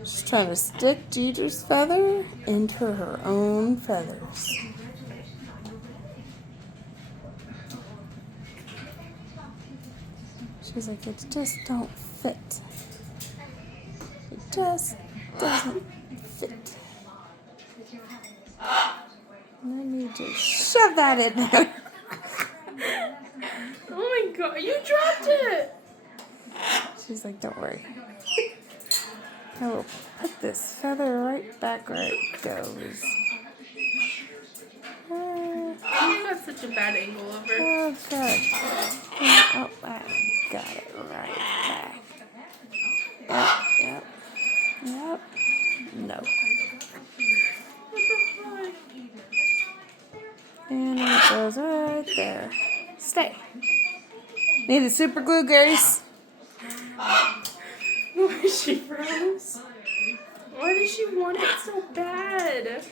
She's trying to stick Jeter's feather into her own feathers. She's like, it just don't fit. It just doesn't fit. Let me just shove that in there. Oh my god, you dropped it! She's like, don't worry. I will put this feather right back where it goes. You got such a bad angle of her. Oh, good. Oh, I got it right back. Yep. No. What the fuck? And then it goes right there. Stay. Need the super glue, Grace? Why she froze? Why does she want it so bad?